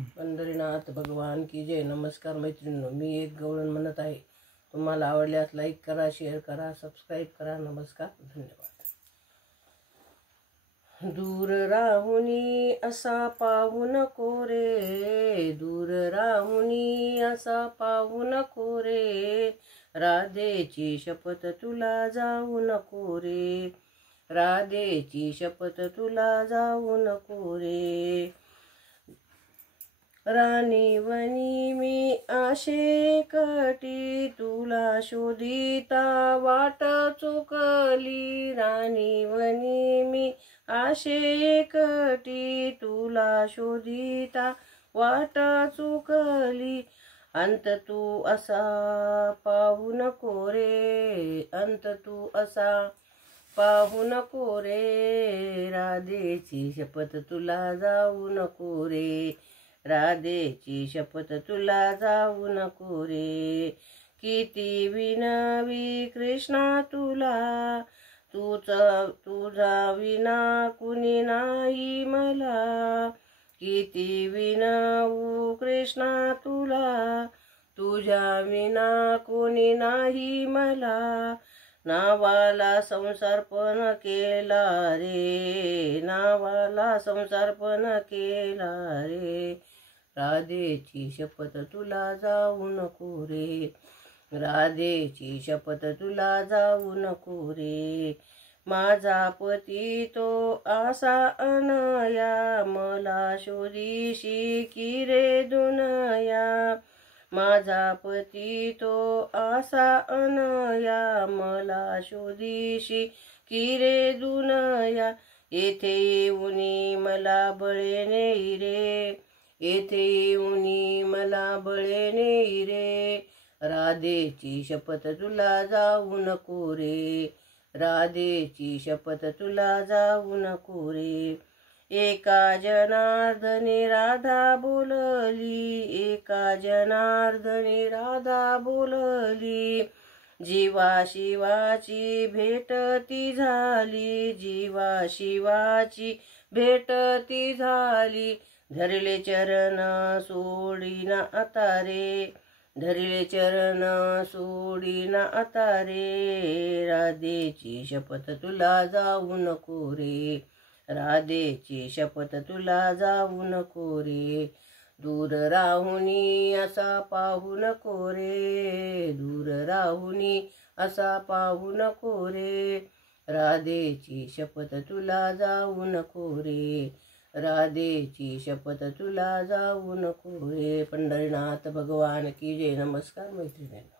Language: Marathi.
पंढरीनाथ भगवान की जय. नमस्कार मैत्रिणींनो, मी एक गवळण म्हणत आहे. तुम्हाला आवडल्यास लाईक करा, शेअर करा, सबस्क्राईब करा. नमस्कार, धन्यवाद. दूर राहुनी असा पाहू नको रे, दूर राहुनी असा पाहू नको रे, राधेची शपथ तुला जाऊ नको रे, राधेची शपथ तुला जाऊ नको रे. राणी वनी मी आशे कटी, तुला शोधिता वाट चुकली, राणी वनी मी आशे कटी, तुला शोधिता वाट चुकली, अंत तू असा पाहू नको रे, अंत तू असा पाहू नको रे, राधेची शपथ तुला जाऊ नको रे, राधेची शपथ तुला जाऊ नको रे. किती विनावी कृष्णा तुला, तुझा विना कुणी नाही मला, किती विनावू कृष्णा तुला, तुझ्या विना कोणी नाही मला, नावाला संसार पण केला रे, नावाला संसार पण केला रे, राधेची शपथ तुला जाऊ नको रे, राधेची शपथ तुला जाऊ नको रे. माझा पती तो असा अनया, मला शोधीशी की रे दुनया, माझा पती तो असा अनया, मला शोधीशी की रे दुनया, येथे येऊनी मला बळे नेई रे, येथे येऊनी मला बळे नेई रे, राधेची शपथ तुला जाऊ नको रे, राधेची शपथ तुला जाऊ नको रे. एका जनार्दनी राधा बोलली, एका जनार्दनी राधा बोलली, जीवा शिवाची भेट ती झाली, जीवा शिवाची भेट ती झाली, धरले चरण सोडीना आता रे, धरले चरण सोडीना आता रे, राधेची शपथ तुला जाऊ नको रे, राधेची शपथ तुला जाऊ नको रे. दूर राहुनी असा पाहू नको रे, दूर राहुनी असा पाहू नको रे, राधेची शपथ तुला जाऊ नको रे, राधेची शपथ तुला जाऊ नको रे. पंढरीनाथ भगवान की जय. नमस्कार मैत्रिणींनो.